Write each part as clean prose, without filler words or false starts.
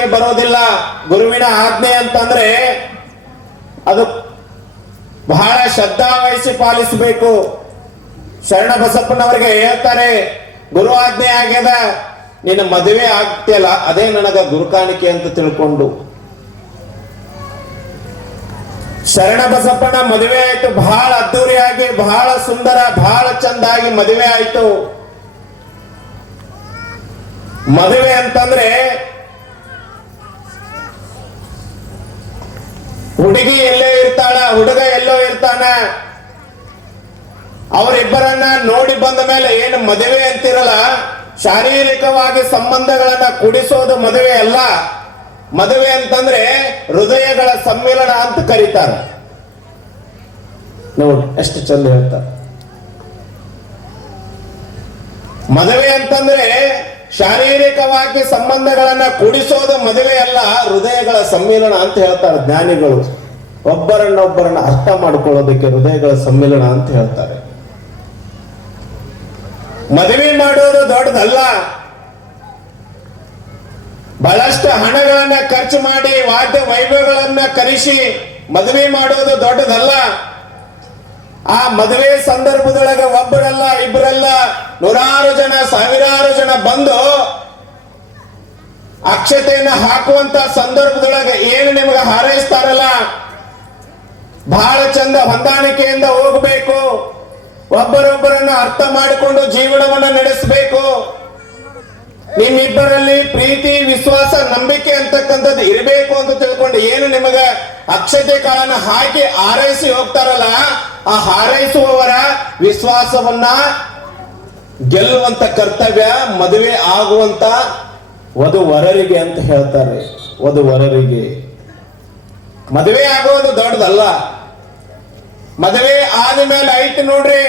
ಮಾಡಲಿಕ್ಕೆ ಬರೋದಿಲ್ಲ. ಗುರುವಿನ ಆಜ್ಞೆ ಅಂತಂದ್ರೆ ಅದು ಬಹಳ ಶ್ರದ್ಧಾ ವಹಿಸಿ ಪಾಲಿಸಬೇಕು. ಶರಣ ಬಸಪ್ಪನವರಿಗೆ ಹೇಳ್ತಾರೆ, ಗುರು ಆಜ್ಞೆ ಆಗ್ಯದ, ನಿನ್ನ ಮದುವೆ ಆಗ್ತಿಯಲ್ಲ ಅದೇ ನನಗ ಗುರುಕಾಣಿಕೆ ಅಂತ ತಿಳ್ಕೊಂಡು. ಶರಣ ಬಸಪ್ಪನ ಮದುವೆ ಆಯ್ತು, ಬಹಳ ಅದ್ದೂರಿಯಾಗಿ, ಬಹಳ ಸುಂದರ, ಬಹಳ ಚಂದಾಗಿ ಮದುವೆ ಆಯ್ತು. ಮದುವೆ ಅಂತಂದ್ರೆ ಹುಡುಗಿ ಎಲ್ಲೇ ಇರ್ತಾಳ, ಹುಡುಗ ಎಲ್ಲೋ ಇರ್ತಾನ. ಅವರಿಬ್ಬರನ್ನ ನೋಡಿ ಬಂದ ಮೇಲೆ ಏನು ಮದುವೆ ಅಂತಿರಲ್ಲ, ಶಾರೀರಿಕವಾಗಿ ಸಂಬಂಧಗಳನ್ನ ಕುಡಿಸೋದು ಮದುವೆ ಅಲ್ಲ. ಮದುವೆ ಅಂತಂದ್ರೆ ಹೃದಯಗಳ ಸಮ್ಮಿಲನ ಅಂತ ಕರೀತಾರೆ. ನೋಡಿ ಎಷ್ಟು ಚಂದ ಹೇಳ್ತಾರೆ. ಮದುವೆ ಅಂತಂದ್ರೆ ಶಾರೀರಿಕವಾಗಿ ಸಂಬಂಧಗಳನ್ನ ಕೂಡಿಸೋದು ಮದುವೆ ಅಲ್ಲ, ಹೃದಯಗಳ ಸಮ್ಮಿಲನ ಅಂತ ಹೇಳ್ತಾರೆ ಜ್ಞಾನಿಗಳು. ಒಬ್ಬರನ್ನೊಬ್ಬರನ್ನ ಅರ್ಥ ಮಾಡ್ಕೊಳ್ಳೋದಕ್ಕೆ ಹೃದಯಗಳ ಸಮ್ಮಿಲನ ಅಂತ ಹೇಳ್ತಾರೆ. ಮದುವೆ ಮಾಡೋದು ದೊಡ್ಡದಲ್ಲ. ಬಹಳಷ್ಟು ಹಣಗಳನ್ನ ಖರ್ಚು ಮಾಡಿ ವಾದ್ಯ ವೈಭವಗಳನ್ನ ಕರೆಸಿ ಮದುವೆ ಮಾಡೋದು ದೊಡ್ಡದಲ್ಲ. ಆ ಮದುವೆ ಸಂದರ್ಭದೊಳಗೆ ಒಬ್ಬರಲ್ಲ, ಇಬ್ಬರಲ್ಲ, ನೂರಾರು ಜನ, ಸಾವಿರಾರು ಜನ ಬಂದು ಅಕ್ಷತೆಯನ್ನು ಹಾಕುವಂತ ಸಂದರ್ಭದೊಳಗೆ ಏನು ನಿಮಗೆ ಹಾರೈಸ್ತಾರಲ್ಲ, ಬಹಳ ಚಂದ ಹೊಂದಾಣಿಕೆಯಿಂದ ಹೋಗಬೇಕು. ಒಬ್ಬರೊಬ್ಬರನ್ನ ಅರ್ಥ ಮಾಡಿಕೊಂಡು ಜೀವನವನ್ನ ನಡೆಸಬೇಕು. ನಿಮ್ಮಿಬ್ಬರಲ್ಲಿ ಪ್ರೀತಿ, ವಿಶ್ವಾಸ, ನಂಬಿಕೆ ಅಂತಕ್ಕಂಥದ್ದು ಇರಬೇಕು ಅಂತ ತಿಳ್ಕೊಂಡು ಏನು ನಿಮಗ ಅಕ್ಷತೆ ಕಾಳನ್ನ ಹಾಕಿ ಹಾರೈಸಿ ಹೋಗ್ತಾರಲ್ಲ, ಆ ಹಾರೈಸುವವರ ವಿಶ್ವಾಸವನ್ನ ಗೆಲ್ಲುವಂತ ಕರ್ತವ್ಯ ಮದುವೆ ಆಗುವಂತ ವಧುವರರಿಗೆ ಅಂತ ಹೇಳ್ತಾರೆ. ವಧುವರರಿಗೆ ಮದುವೆ ಆಗೋದು ದೊಡ್ಡದಲ್ಲ. ಮದುವೆ ಆದ ಮೇಲೆ ಐತಿ ನೋಡ್ರಿ,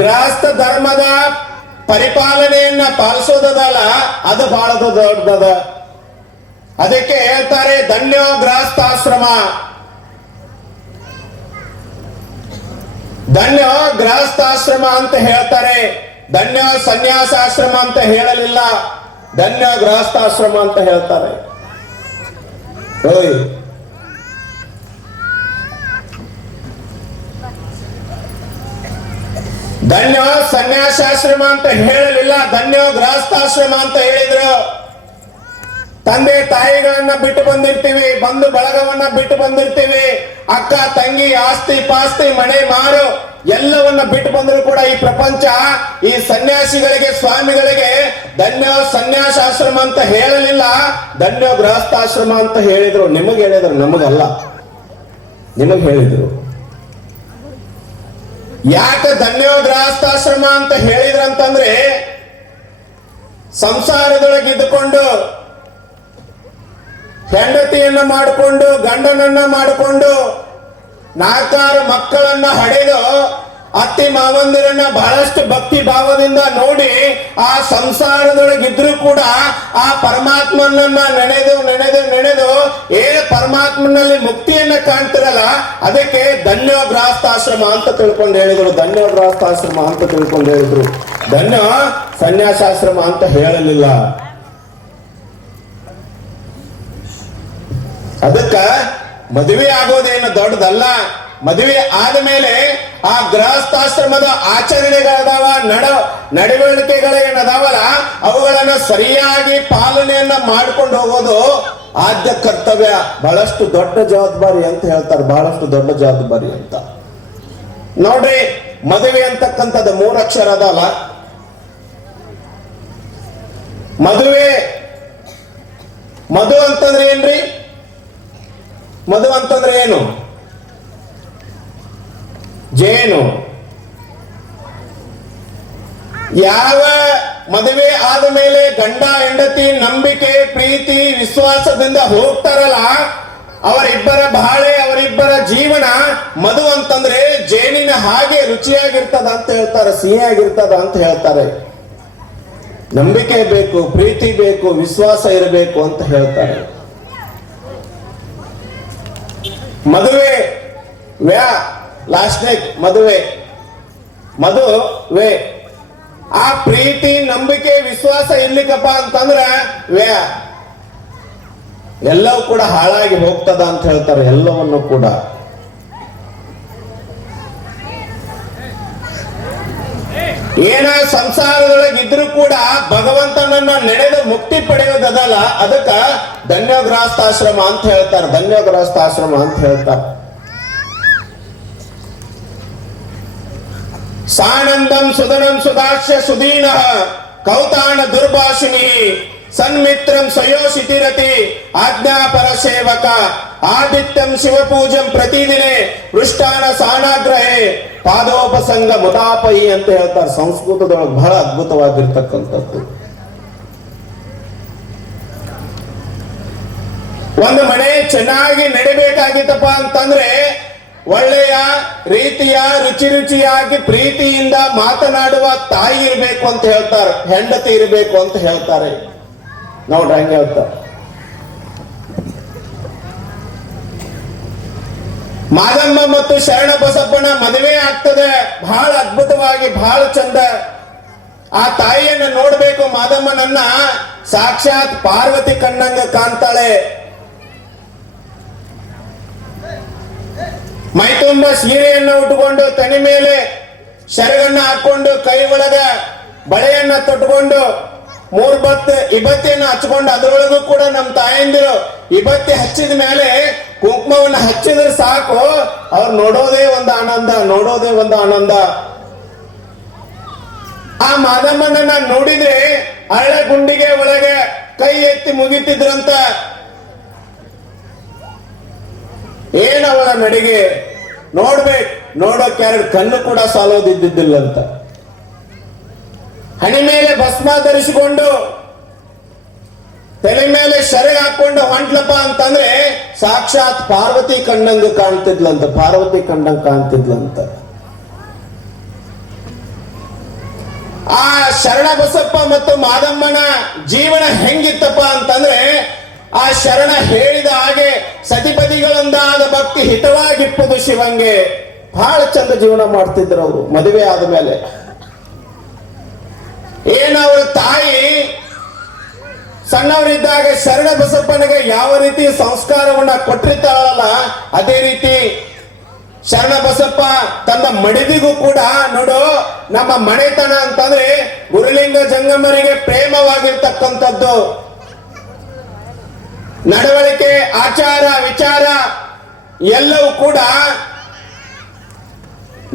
ಗೃಹಸ್ಥ ಧರ್ಮದ ಪರಿಪಾಲನೆಯನ್ನ ಪಾಲಿಸೋದಲ್ಲ, ಅದು ಬಹಳ ದೊಡ್ಡದ. ಅದಕ್ಕೆ ಹೇಳ್ತಾರೆ ಧನ್ಯೋ ಗೃಹಸ್ಥಾಶ್ರಮ, ಧನ್ಯೋ ಗೃಹಸ್ಥಾಶ್ರಮ ಅಂತ ಹೇಳ್ತಾರೆ. ಧನ್ಯ ಸನ್ಯಾಸಾಶ್ರಮ ಅಂತ ಹೇಳಲಿಲ್ಲ, ಧನ್ಯ ಗೃಹಸ್ಥಾಶ್ರಮ ಅಂತ ಹೇಳ್ತಾರೆ. ಧನ್ಯ ಸನ್ಯಾಸಾಶ್ರಮ ಅಂತ ಹೇಳಲಿಲ್ಲ, ಧನ್ಯ ಗೃಹಸ್ಥಾಶ್ರಮ ಅಂತ ಹೇಳಿದ್ರು. ತಂದೆ ತಾಯಿಗಳನ್ನ ಬಿಟ್ಟು ಬಂದಿರ್ತೀವಿ, ಬಂಧು ಬಳಗವನ್ನ ಬಿಟ್ಟು ಬಂದಿರ್ತೀವಿ, ಅಕ್ಕ ತಂಗಿ, ಆಸ್ತಿ ಪಾಸ್ತಿ, ಮನೆ ಮಾರು ಎಲ್ಲವನ್ನ ಬಿಟ್ಟು ಬಂದ್ರು ಕೂಡ ಈ ಪ್ರಪಂಚ ಈ ಸನ್ಯಾಸಿಗಳಿಗೆ, ಸ್ವಾಮಿಗಳಿಗೆ ಧನ್ಯ ಸನ್ಯಾಸಾಶ್ರಮ ಅಂತ ಹೇಳಲಿಲ್ಲ, ಧನ್ಯ ಗೃಹಸ್ಥಾಶ್ರಮ ಅಂತ ಹೇಳಿದ್ರು. ನಿಮಗೆ ಹೇಳಿದ್ರು, ನಮಗಲ್ಲ, ನಿಮಗೆ ಹೇಳಿದ್ರು. ಯಾಕೆ ಧನ್ಯ ಗೃಹಸ್ಥಾಶ್ರಮ ಅಂತ ಹೇಳಿದ್ರಂತಂದ್ರೆ, ಸಂಸಾರದೊಳಗಿದ್ದುಕೊಂಡು ಹೆಂಡತಿಯನ್ನ ಮಾಡಿಕೊಂಡು, ಗಂಡನನ್ನ ಮಾಡಿಕೊಂಡು, ನಾಲ್ಕಾರು ಮಕ್ಕಳನ್ನ ಹಡೆದು ಅತ್ತಿ ಮಾವಂದಿರನ್ನ ಬಹಳಷ್ಟು ಭಕ್ತಿ ಭಾವದಿಂದ ನೋಡಿ ಆ ಸಂಸಾರದೊಳಗಿದ್ರು ಕೂಡ ಆ ಪರಮಾತ್ಮನನ್ನ ನೆನೆದು ನೆನೆದು ನೆನೆದು ಪರಮಾತ್ಮನಲ್ಲಿ ಮುಕ್ತಿಯನ್ನ ಕಾಣ್ತಿರಲ್ಲ, ಅದಕ್ಕೆ ಧನ್ಯ ಗೃಹಸ್ಥಾಶ್ರಮ ಅಂತ ತಿಳ್ಕೊಂಡು ಹೇಳಿದ್ರು. ಧನ್ಯ ಗೃಹಸ್ಥಾಶ್ರಮ ಅಂತ ತಿಳ್ಕೊಂಡು ಹೇಳಿದ್ರು, ಧನ್ಯ ಸನ್ಯಾಸಾಶ್ರಮ ಅಂತ ಹೇಳಲಿಲ್ಲ. ಅದಕ್ಕ ಮದುವೆ ಆಗೋದೇನು ದೊಡ್ಡದಲ್ಲ. ಮದುವೆ ಆದ ಮೇಲೆ ಆ ಗೃಹಸ್ಥಾಶ್ರಮದ ಆಚರಣೆಗಳದಾವ, ನಡವಳಿಕೆಗಳೇನದಾವಲ್ಲ, ಅವುಗಳನ್ನ ಸರಿಯಾಗಿ ಪಾಲನೆಯನ್ನ ಮಾಡ್ಕೊಂಡು ಹೋಗೋದು ಆದ್ಯ ಕರ್ತವ್ಯ. ಬಹಳಷ್ಟು ದೊಡ್ಡ ಜವಾಬ್ದಾರಿ ಅಂತ ಹೇಳ್ತಾರೆ, ಬಹಳಷ್ಟು ದೊಡ್ಡ ಜವಾಬ್ದಾರಿ ಅಂತ. ನೋಡ್ರಿ, ಮದುವೆ ಅಂತಕ್ಕಂಥದ್ದು 3 ಅಕ್ಷರ ಅದಲ್ಲ. ಮದುವೆ, ಮಧು ಅಂತಂದ್ರೆ ಏನ್ರಿ? ಮಧು ಅಂತಂದ್ರೆ ಏನು? ಜೇನು. ಯಾವ ಮದುವೆ ಆದ ಮೇಲೆ ಗಂಡ ಹೆಂಡತಿ ನಂಬಿಕೆ, ಪ್ರೀತಿ, ವಿಶ್ವಾಸದಿಂದ ಹೋಗ್ತಾರಲ್ಲ, ಅವರಿಬ್ಬರ ಬಾಳೆ, ಅವರಿಬ್ಬರ ಜೀವನ ಮಧು ಅಂತಂದ್ರೆ ಜೇನಿನ ಹಾಗೆ ರುಚಿಯಾಗಿರ್ತದ ಅಂತ ಹೇಳ್ತಾರೆ, ಸಿಹಿಯಾಗಿರ್ತದ ಅಂತ ಹೇಳ್ತಾರೆ. ನಂಬಿಕೆ ಬೇಕು, ಪ್ರೀತಿ ಬೇಕು, ವಿಶ್ವಾಸ ಇರಬೇಕು ಅಂತ ಹೇಳ್ತಾರೆ. ಮದುವೆ ಲಾಸ್ಟ್ನೇ ಮದುವೆ, ಮದುವೆ ಆ ಪ್ರೀತಿ ನಂಬಿಕೆ ವಿಶ್ವಾಸ ಇರ್ಲಿಕ್ಕಪ್ಪ ಅಂತಂದ್ರ ಎಲ್ಲವೂ ಕೂಡ ಹಾಳಾಗಿ ಹೋಗ್ತದ ಅಂತ ಹೇಳ್ತಾರೆ. ಎಲ್ಲವನ್ನು ಕೂಡ ಏನ ಸಂಸಾರದೊಳಗೆ ಇದ್ರೂ ಕೂಡ ಭಗವಂತನನ್ನ ನಡೆದು ಮುಕ್ತಿ ಪಡೆಯೋದಲ್ಲ, ಅದಕ್ಕ ಧನ್ಯಗ್ರಸ್ತಾಶ್ರಮ ಅಂತ ಹೇಳ್ತಾರೆ. ಧನ್ಯಗ್ರಸ್ತಾಶ್ರಮ ಅಂತ ಹೇಳ್ತಾರೆ. ಸಾನಂದಂ ಸುಧನಂ ಸುಧಾಶ್ಯ ಸುದೀನ ಕೌತಾಣ ದುರ್ಭಾಷಿಣಿ ಸನ್ಮಿತ್ರಂ ಸ್ವಯೋಷಿತಿರತಿ ಆಜ್ಞಾಪರ ಸೇವಕ ಆದಿತ್ಯಂ ಶಿವಪೂಜಂ ಪ್ರತಿದಿನೇ ಪೃಷ್ಠಾನ ಸಾನಾಗ್ರಹೇ ಪಾದೋಪಸಂಗ ಮುದಾಪಯಿ ಅಂತ ಹೇಳ್ತಾರೆ. ಸಂಸ್ಕೃತದೊಳಗೆ ಬಹಳ ಅದ್ಭುತವಾಗಿರ್ತಕ್ಕಂಥದ್ದು. ಒಂದು ಮನೆ ಚೆನ್ನಾಗಿ ನಡಿಬೇಕಾಗಿತ್ತಪ್ಪ ಅಂತಂದ್ರೆ ಒಳ್ಳೆಯ ರೀತಿಯ ರುಚಿಯಾಗಿ ಪ್ರೀತಿಯಿಂದ ಮಾತನಾಡುವ ತಾಯಿ ಇರಬೇಕು ಅಂತ ಹೇಳ್ತಾರೆ, ಹೆಂಡತಿ ಇರಬೇಕು ಅಂತ ಹೇಳ್ತಾರೆ. ನೋಡ್ರಿ ಹಂಗೆ ಹೇಳ್ತಾರೆ. ಮಾದಮ್ಮ ಮತ್ತು ಶರಣ ಬಸಪ್ಪನ ಮದುವೆ ಆಗ್ತದೆ. ಬಹಳ ಅದ್ಭುತವಾಗಿ, ಬಹಳ ಚಂದ. ಆ ತಾಯಿಯನ್ನ ನೋಡ್ಬೇಕು. ಮಾದಮ್ಮನನ್ನ ಸಾಕ್ಷಾತ್ ಪಾರ್ವತಿ ಕಣ್ಣಂಗ ಕಾಣ್ತಾಳೆ. ಮೈತುಂಬ ಸೀರೆಯನ್ನ ಉಟ್ಕೊಂಡು ತನಿ ಮೇಲೆ ಶರಗನ್ನ ಹಾಕೊಂಡು ಕೈ ಒಳಗ ಬಳೆಯನ್ನ ತೊಟ್ಕೊಂಡು ಮೂರ್ಬತ್ತು ಇಬತ್ತಿಯನ್ನ ಹಚ್ಕೊಂಡು ಅದರೊಳಗೂ ಕೂಡ ನಮ್ಮ ತಾಯಂದಿರು ಇಬತ್ತಿ ಹಚ್ಚಿದ ಮೇಲೆ ಕುಂಕುಮವನ್ನ ಹಚ್ಚಿದ್ರೆ ಸಾಕು, ಅವ್ರು ನೋಡೋದೇ ಒಂದು ಆನಂದ, ನೋಡೋದೇ ಒಂದು ಆನಂದ. ಆ ಮಾದಮ್ಮನನ್ನ ನೋಡಿದ್ರೆ ಹಳ್ಳ ಗುಂಡಿಗೆ ಒಳಗೆ ಕೈ ಎತ್ತಿ ಮುಗಿತಿದ್ರಂತ. ಏನವಳ ನಡಿಗೆ ನೋಡ್ಬೇಕು, ನೋಡೋಕೆ ಎರಡು ಕಣ್ಣು ಕೂಡ ಸಾಲೋದಿದ್ದಿದ್ದಿಲ್ಲಂತ. ಹಣಿ ಮೇಲೆ ಭಸ್ಮ ಧರಿಸಿಕೊಂಡು ತಲೆ ಮೇಲೆ ಶರಗ ಹಾಕೊಂಡು ಹೊಂಟ್ಲಪ್ಪ ಅಂತಂದ್ರೆ ಸಾಕ್ಷಾತ್ ಪಾರ್ವತಿ ಕಣ್ಣಂಗ ಕಾಣ್ತಿದ್ಲಂತ. ಪಾರ್ವತಿ ಕಣ್ಣಂಗ ಕಾಣ್ತಿದ್ಲಂತ. ಆ ಶರಣ ಬಸಪ್ಪ ಮತ್ತು ಮಾದಮ್ಮನ ಜೀವನ ಹೆಂಗಿತ್ತಪ್ಪ ಅಂತಂದ್ರೆ ಆ ಶರಣ ಹೇಳಿದ ಹಾಗೆ ಸತಿಪತಿಗಳೊಂದಾದ ಭಕ್ತಿ ಹಿತವಾಗಿಪ್ಪದು ಶಿವಂಗೆ. ಬಹಳ ಚಂದ ಜೀವನ ಮಾಡ್ತಿದ್ರು ಅವರು ಮದುವೆ ಆದ ಮೇಲೆ. ಏನವ್ರ ತಾಯಿ ಸಣ್ಣವರಿದ್ದಾಗ ಶರಣ ಬಸಪ್ಪನಿಗೆ ಯಾವ ರೀತಿ ಸಂಸ್ಕಾರವನ್ನ ಕೊಟ್ಟಿರ್ತಾಳಲ್ಲ, ಅದೇ ರೀತಿ ಶರಣ ಬಸಪ್ಪ ತನ್ನ ಮಡಿದಿಗೂ ಕೂಡ ನೋಡು, ನಮ್ಮ ಮನೆತನ ಅಂತಂದ್ರೆ ಗುರುಲಿಂಗ ಜಂಗಮರಿಗೆ ಪ್ರೇಮವಾಗಿರ್ತಕ್ಕಂಥದ್ದು. ನಡವಳಿಕೆ, ಆಚಾರ, ವಿಚಾರ ಎಲ್ಲವೂ ಕೂಡ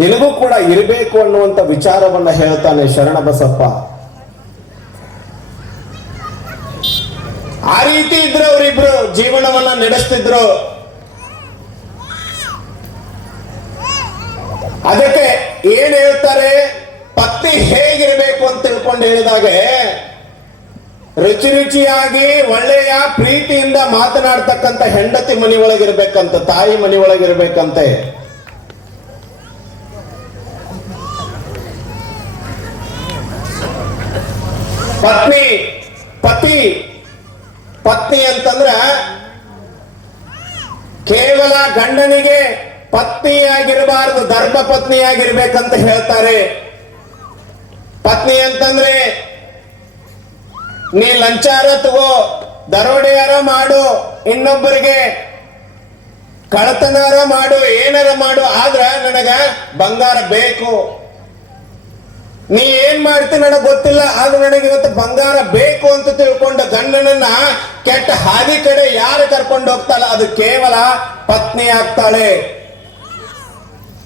ನಿನಗೂ ಕೂಡ ಇರಬೇಕು ಅನ್ನುವಂತ ವಿಚಾರವನ್ನ ಹೇಳ್ತಾನೆ ಶರಣ ಬಸಪ್ಪ. ಆ ರೀತಿ ಇದ್ರು ಅವರಿಬ್ರು ಜೀವನವನ್ನ ನಡೆಸ್ತಿದ್ರು. ಅದಕ್ಕೆ ಏನ್ ಹೇಳ್ತಾರೆ, ಪತ್ನಿ ಹೇಗಿರ್ಬೇಕು ಅಂತ ತಿಳ್ಕೊಂಡು ಹೇಳಿದಾಗೆ ರುಚಿಯಾಗಿ ಒಳ್ಳೆಯ ಪ್ರೀತಿಯಿಂದ ಮಾತನಾಡ್ತಕ್ಕಂಥ ಹೆಂಡತಿ ಮನಿ ಒಳಗಿರ್ಬೇಕಂತ, ತಾಯಿ ಮನಿ ಒಳಗಿರ್ಬೇಕಂತೆ. ಪತ್ನಿ ಅಂತಂದ್ರ ಕೇವಲ ಗಂಡನಿಗೆ ಪತ್ನಿಯಾಗಿರಬಾರದು, ಧರ್ಮ ಪತ್ನಿಯಾಗಿರ್ಬೇಕಂತ ಹೇಳ್ತಾರೆ. ಪತ್ನಿ ಅಂತಂದ್ರೆ ನೀ ಲಂಚಾರ ತಗೋ, ದರೋಡೆಯಾರ ಮಾಡು, ಇನ್ನೊಬ್ಬರಿಗೆ ಕಳತನಾರ ಮಾಡು, ಏನಾರ ಮಾಡು, ಆದ್ರ ನನಗ ಬಂಗಾರ ಬೇಕು. ನೀ ಏನ್ ಮಾಡ್ತಿ ನನಗೆ ಗೊತ್ತಿಲ್ಲ, ಆದ್ರೆ ನನಗೆ ಇವತ್ತು ಬಂಗಾರ ಬೇಕು ಅಂತ ತಿಳ್ಕೊಂಡು ಗಂಡನನ್ನ ಕೆಟ್ಟ ಹಾದಿ ಕಡೆ ಯಾರು ಕರ್ಕೊಂಡು ಹೋಗ್ತಾಳ, ಅದು ಕೇವಲ ಪತ್ನಿ ಆಗ್ತಾಳೆ.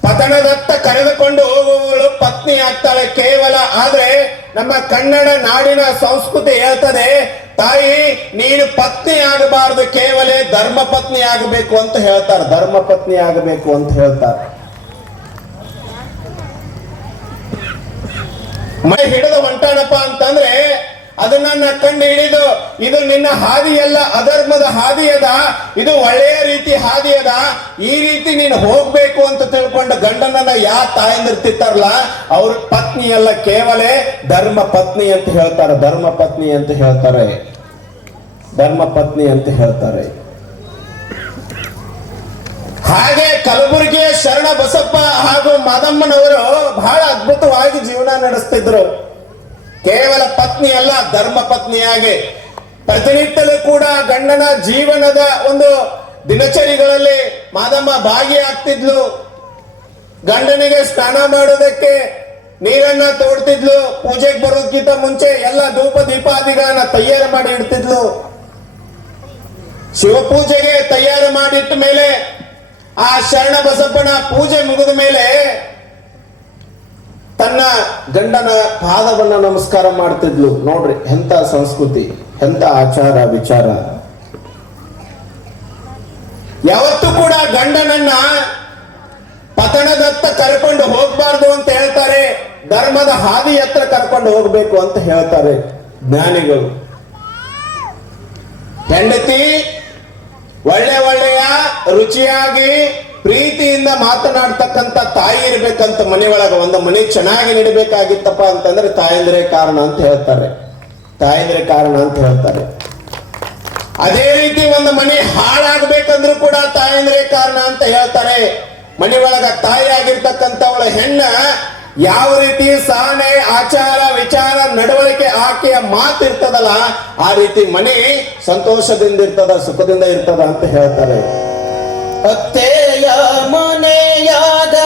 ಪತನದತ್ತ ಕರೆದುಕೊಂಡು ಹೋಗುವವಳು ಪತ್ನಿ ಆಗ್ತಾಳೆ ಕೇವಲ. ಆದ್ರೆ ನಮ್ಮ ಕನ್ನಡ ನಾಡಿನ ಸಂಸ್ಕೃತಿ ಹೇಳ್ತದೆ, ತಾಯಿ ನೀನು ಪತ್ನಿ ಆಗಬಾರದು, ಕೇವಲ ಧರ್ಮ ಪತ್ನಿ ಆಗಬೇಕು ಅಂತ ಹೇಳ್ತಾರೆ. ಧರ್ಮ ಪತ್ನಿ ಆಗಬೇಕು ಅಂತ ಹೇಳ್ತಾರೆ. ಮೈ ಹಿಡಿದು ಹೊಂಟಾನಪ್ಪ ಅಂತಂದ್ರೆ ಅದನ್ನ ಕಂಡು ಹಿಡಿದು ಇದು ನಿನ್ನ ಹಾದಿಯಲ್ಲ, ಅಧರ್ಮದ ಹಾದಿಯದ, ಇದು ಒಳ್ಳೆಯ ರೀತಿ ಹಾದಿಯದ, ಈ ರೀತಿ ನೀನು ಹೋಗ್ಬೇಕು ಅಂತ ತಿಳ್ಕೊಂಡು ಗಂಡನನ್ನ ಯಾ ತಾಯಂದಿರ್ತಿತ್ತಾರಲ್ಲ ಅವ್ರ ಪತ್ನಿ ಅಲ್ಲ, ಕೇವಲ ಧರ್ಮ ಪತ್ನಿ ಅಂತ ಹೇಳ್ತಾರೆ. ಧರ್ಮ ಪತ್ನಿ ಅಂತ ಹೇಳ್ತಾರೆ. ಧರ್ಮ ಪತ್ನಿ ಅಂತ ಹೇಳ್ತಾರೆ. ಹಾಗೆ ಕಲಬುರಗಿಯ ಶರಣ ಬಸಪ್ಪ ಹಾಗೂ ಮಾದಮ್ಮನವರು ಬಹಳ ಅದ್ಭುತವಾಗಿ ಜೀವನ ನಡೆಸ್ತಿದ್ರು. ಕೇವಲ ಪತ್ನಿ ಅಲ್ಲ, ಧರ್ಮ ಪತ್ನಿಯಾಗಿ ಪ್ರತಿನಿತ್ಯಲೂ ಕೂಡ ಗಂಡನ ಜೀವನದ ಒಂದು ದಿನಚರಿಗಳಲ್ಲಿ ಮಾದಮ್ಮ ಭಾಗಿಯಾಗ್ತಿದ್ಲು. ಗಂಡನಿಗೆ ಸ್ನಾನ ಮಾಡೋದಕ್ಕೆ ನೀರನ್ನ ತೋಡ್ತಿದ್ಲು. ಪೂಜೆಗೆ ಬರೋದಕ್ಕಿಂತ ಮುಂಚೆ ಎಲ್ಲ ಧೂಪ ದೀಪಾದಿಗಳನ್ನ ತಯಾರು ಮಾಡಿ ಇಡ್ತಿದ್ಲು. ಶಿವಪೂಜೆಗೆ ತಯಾರು ಮಾಡಿಟ್ಟ ಮೇಲೆ ಆ ಶರಣ ಬಸಪ್ಪನ ಪೂಜೆ ಮುಗಿದ ಮೇಲೆ ತನ್ನ ಗಂಡನ ಪಾದವನ್ನ ನಮಸ್ಕಾರ ಮಾಡ್ತಿದ್ಲು. ನೋಡ್ರಿ ಎಂತ ಸಂಸ್ಕೃತಿ, ಎಂತ ಆಚಾರ ವಿಚಾರ. ಯಾವತ್ತೂ ಕೂಡ ಗಂಡನನ್ನ ಪತನದತ್ತ ಕರ್ಕೊಂಡು ಹೋಗ್ಬಾರ್ದು ಅಂತ ಹೇಳ್ತಾರೆ. ಧರ್ಮದ ಹಾದಿ ಹತ್ರ ಕರ್ಕೊಂಡು ಹೋಗ್ಬೇಕು ಅಂತ ಹೇಳ್ತಾರೆ ಜ್ಞಾನಿಗಳು. ಹೆಂಡತಿ ಒಳ್ಳೆಯ ರುಚಿಯಾಗಿ ಪ್ರೀತಿಯಿಂದ ಮಾತನಾಡ್ತಕ್ಕಂಥ ತಾಯಿ ಇರ್ಬೇಕಂತ ಮನೆಯೊಳಗ. ಒಂದು ಮನೆ ಚೆನ್ನಾಗಿ ನಡಿಬೇಕಾಗಿತ್ತಪ್ಪ ಅಂತಂದ್ರೆ ತಾಯಂದ್ರೆ ಕಾರಣ ಅಂತ ಹೇಳ್ತಾರೆ. ತಾಯಂದ್ರೆ ಕಾರಣ ಅಂತ ಹೇಳ್ತಾರೆ. ಅದೇ ರೀತಿ ಒಂದು ಮನೆ ಹಾಳಾಗಬೇಕಂದ್ರೂ ಕೂಡ ತಾಯಂದ್ರೆ ಕಾರಣ ಅಂತ ಹೇಳ್ತಾರೆ. ಮನೆಯೊಳಗ ತಾಯಿ ಆಗಿರ್ತಕ್ಕಂಥವಳ ಹೆಣ್ಣ ಯಾವ ರೀತಿ ಸಹನೆ, ಆಚಾರ ವಿಚಾರ, ನಡವಳಿಕೆ, ಆಕೆಯ ಮಾತು ಇರ್ತದಲ್ಲ, ಆ ರೀತಿ ಮನೆ ಸಂತೋಷದಿಂದ ಇರ್ತದ, ಸುಖದಿಂದ ಇರ್ತದ ಅಂತ ಹೇಳ್ತಾರೆ. ಅತ್ತೆಯ ಮನೆಯಾಗ